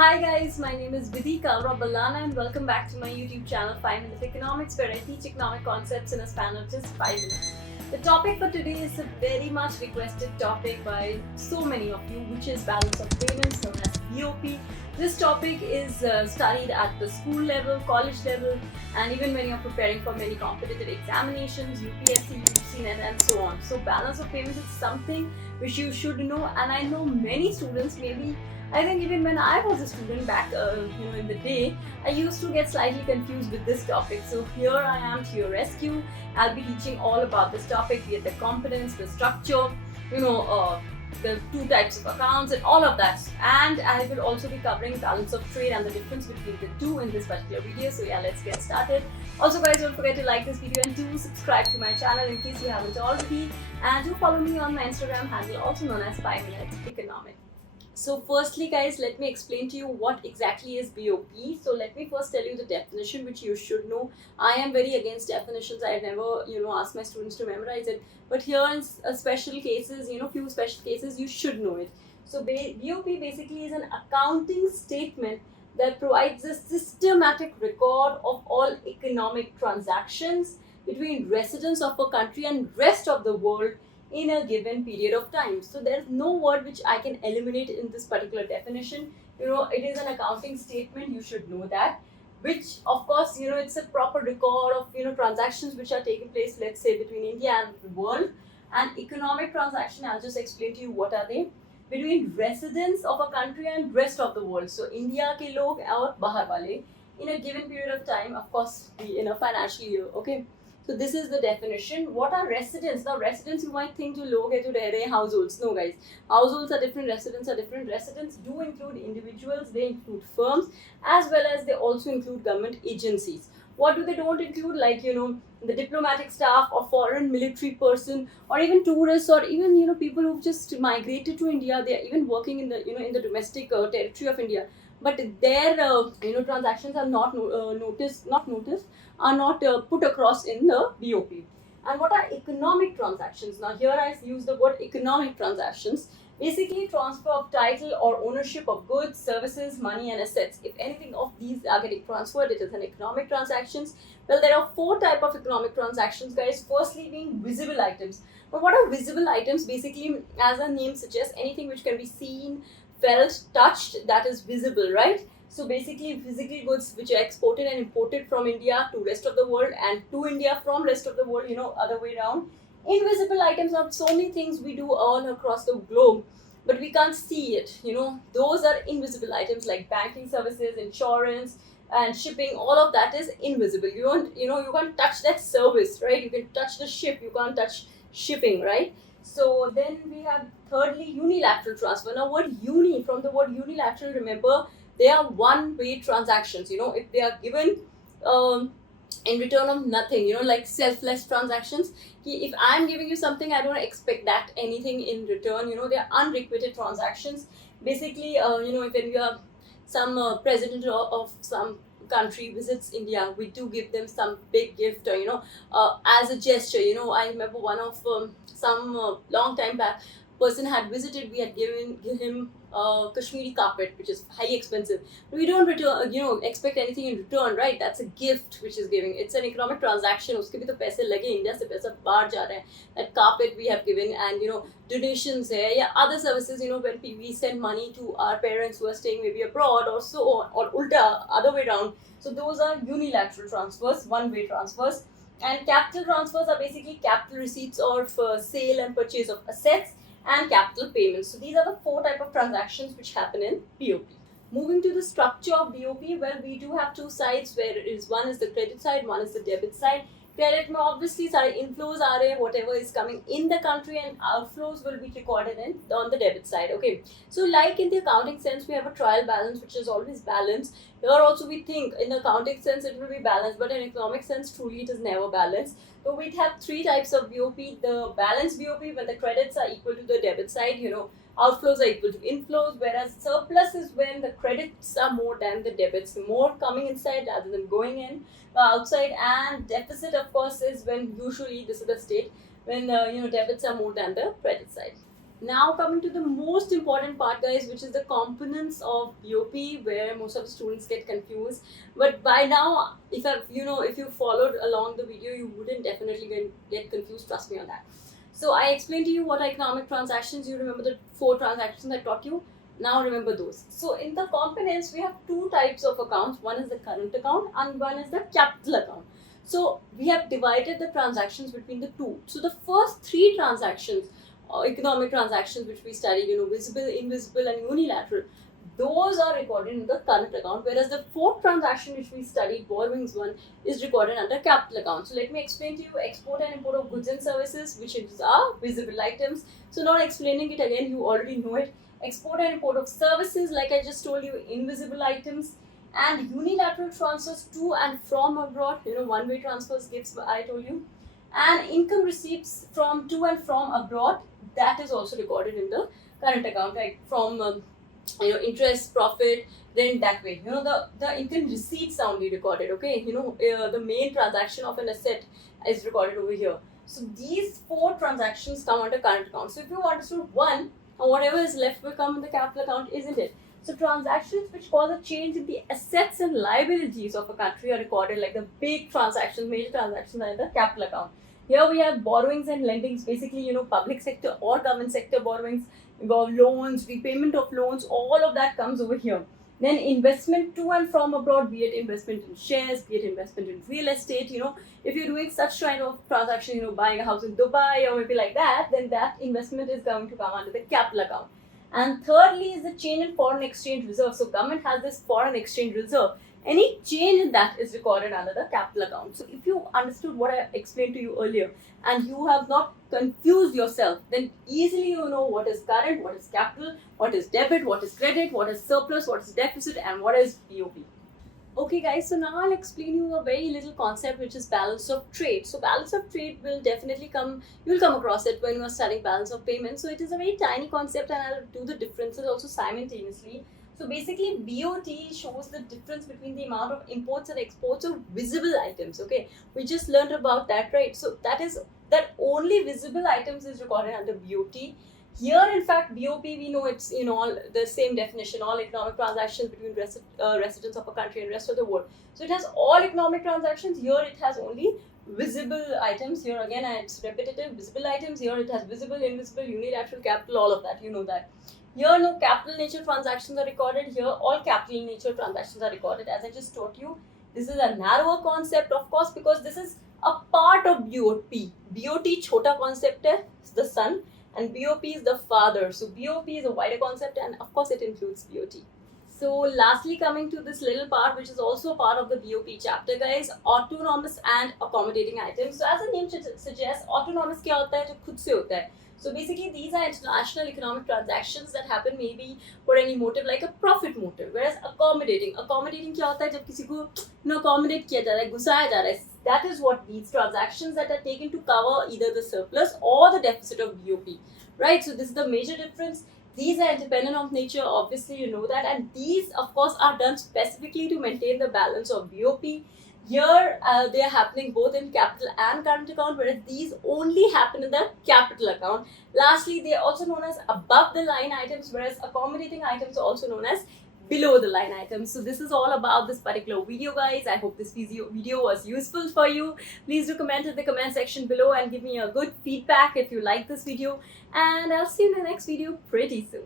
Hi guys, my name is Vidhi Kalra Ballana and welcome back to my YouTube channel 5 Minute Economics, where I teach economic concepts in a span of just 5 minutes. The topic for today is a very much requested topic by so many of you, which is balance of payments, known as BOP. This topic is studied at the school level, college level, and even when you're preparing for many competitive examinations, UPSC, UGC, and so on. So balance of payments is something which you should know, and I know many students, maybe I think even when I was a student back, in the day, I used to get slightly confused with this topic. So here I am to your rescue. I'll be teaching all about this topic, be it the components, the structure, the two types of accounts and all of that. And I will also be covering balance of trade and the difference between the two in this particular video. So yeah, let's get started. Also guys, don't forget to like this video and do subscribe to my channel in case you haven't already. And do follow me on my Instagram handle, also known as 5 Minute Economics. So firstly guys, let me explain to you what exactly is BOP. So let me first tell you the definition, which you should know. I am very against definitions. I never, ask my students to memorize it. But here in special cases, few special cases, you should know it. So BOP basically is an accounting statement that provides a systematic record of all economic transactions between residents of a country and rest of the world in a given period of time. So there's no word which I can eliminate in this particular definition. It is an accounting statement, you should know that, which of course, it's a proper record of, transactions which are taking place, let's say, between India and the world. And economic transaction, I'll just explain to you what are they. Between residents of a country and rest of the world. So India ke log aur bahar wale in a given period of time, of course, in a financial year, okay. So this is the definition. What are residents? Now residents, you might think jo log hai jo reh rahe households. No guys, households are different, residents are different. Residents do include individuals, they include firms, as well as they also include government agencies. What do they don't include? Like, the diplomatic staff or foreign military person, or even tourists, or even, people who've just migrated to India. They are even working in the, in the domestic territory of India. But their, transactions are not put across in the BOP. And what are economic transactions? Now here I use the word economic transactions. Basically, transfer of title or ownership of goods, services, money and assets. If anything of these are getting transferred, it is an economic transactions. Well, there are 4 types of economic transactions, guys. Firstly being visible items. But what are visible items? Basically, as the name suggests, anything which can be seen, felt, touched, that is visible, right? So basically, physical goods which are exported and imported from India to rest of the world, and to India from rest of the world, other way around. Invisible items are so many things we do all across the globe, but we can't see it. Those are invisible items like banking services, insurance, and shipping. All of that is invisible. You can't touch that service, right? You can touch the ship, you can't touch shipping, right? So then we have thirdly unilateral transfer. Now word uni, from the word unilateral, remember, they are one-way transactions. If they are given in return of nothing, like selfless transactions. If I'm giving you something, I don't expect that anything in return. They are unrequited transactions. Basically, if when you are some president of some country visits India, we do give them some big gift, as a gesture. I remember one of some long time back, person had visited, we had given him Kashmiri carpet, which is highly expensive. We don't return, expect anything in return, right? That's a gift which is giving. It's an economic transaction. Uske bhi to paise lage, India se paisa bahar ja raha hai. That carpet we have given, and donations hai, yeah, other services. When we send money to our parents who are staying maybe abroad or so on, or ulta, other way around. So those are unilateral transfers, one-way transfers. And capital transfers are basically capital receipts of sale and purchase of assets, and capital payments. So these are the 4 type of transactions which happen in BOP. Moving to the structure of BOP, well, we do have 2 sides, where one is the credit side, one is the debit side. Credit mein obviously sare inflows are whatever is coming in the country, and outflows will be recorded on the debit side. Okay, so like in the accounting sense, we have a trial balance which is always balanced. Here also we think in the accounting sense it will be balanced, but in economic sense truly it is never balanced. So we have 3 types of BOP. The balanced BOP, when the credits are equal to the debit side, outflows are equal to inflows, whereas surplus is when the credits are more than the debits, more coming inside rather than going in outside. And deficit, of course, is when usually this is the state when debits are more than the credit side. Now coming to the most important part, guys, which is the components of BOP, where most of the students get confused. But by now, if you followed along the video, you wouldn't definitely get confused. Trust me on that. So I explained to you what are economic transactions. You remember the 4 transactions I taught you. Now remember those. So in the components, we have 2 types of accounts. One is the current account and one is the capital account. So we have divided the transactions between the two. So the first 3 transactions, economic transactions which we studied, visible, invisible and unilateral, those are recorded in the current account, whereas the 4th transaction which we studied, borrowings one, is recorded under capital account. So let me explain to you export and import of goods and services, which are visible items. So not explaining it again, you already know it. Export and import of services, like I just told you, invisible items. And unilateral transfers to and from abroad, one-way transfers, gifts, I told you. And income receipts from to and from abroad, that is also recorded in the current account, like from interest, profit, rent, that way. The income receipts are only recorded, okay? The main transaction of an asset is recorded over here. So these 4 transactions come under current account. So if you understood one, whatever is left will come in the capital account, isn't it? So transactions which cause a change in the assets and liabilities of a country are recorded, like the big transactions, major transactions, are in the capital account. Here we have borrowings and lendings, basically, public sector or government sector borrowings, loans, repayment of loans, all of that comes over here. Then investment to and from abroad, be it investment in shares, be it investment in real estate, if you're doing such kind of transaction, buying a house in Dubai or maybe like that, then that investment is going to come under the capital account. And thirdly is the change in foreign exchange reserve. So government has this foreign exchange reserve. Any change in that is recorded under the capital account. So if you understood what I explained to you earlier and you have not confused yourself, then easily you know what is current, what is capital, what is debit, what is credit, what is surplus, what is deficit, and what is BOP. Okay guys, so now I'll explain you a very little concept which is balance of trade. So balance of trade will definitely you'll come across it when you are studying balance of payment. So it is a very tiny concept and I'll do the differences also simultaneously. So basically BOT shows the difference between the amount of imports and exports of visible items, okay? We just learned about that, right? So that only visible items is recorded under BOT. Here, in fact, BOP, we know it's all the same definition, all economic transactions between residents of a country and rest of the world. So it has all economic transactions. Here it has only visible items. Here again, it's repetitive, visible items. Here it has visible, invisible, unilateral, capital, all of that. You know that. Here, no capital nature transactions are recorded. Here, all capital nature transactions are recorded. As I just taught you, this is a narrower concept, of course, because this is a part of BOP. BOT, chota concept hai, it's the son. And BOP is the father. So BOP is a wider concept and of course it includes BOT. So lastly, coming to this little part which is also part of the BOP chapter, guys, autonomous and accommodating items. So as the name suggests, autonomous kya hota hai? Jo khud se hota hai. So basically these are international economic transactions that happen maybe for any motive like a profit motive. Whereas accommodating kya hota hai? Jab kisi ko accommodate kiya ja raha hai, ghusaya ja raha hai. That is what these transactions that are taken to cover either the surplus or the deficit of BOP, right? So this is the major difference. These are independent of nature, obviously you know that, and these of course are done specifically to maintain the balance of BOP. Here they are happening both in capital and current account, whereas these only happen in the capital account. Lastly, they are also known as above the line items, whereas accommodating items are also known as below the line items. So this is all about this particular video, guys. I hope this video was useful for you. Please do comment in the comment section below and give me a good feedback if you like this video. And I'll see you in the next video pretty soon.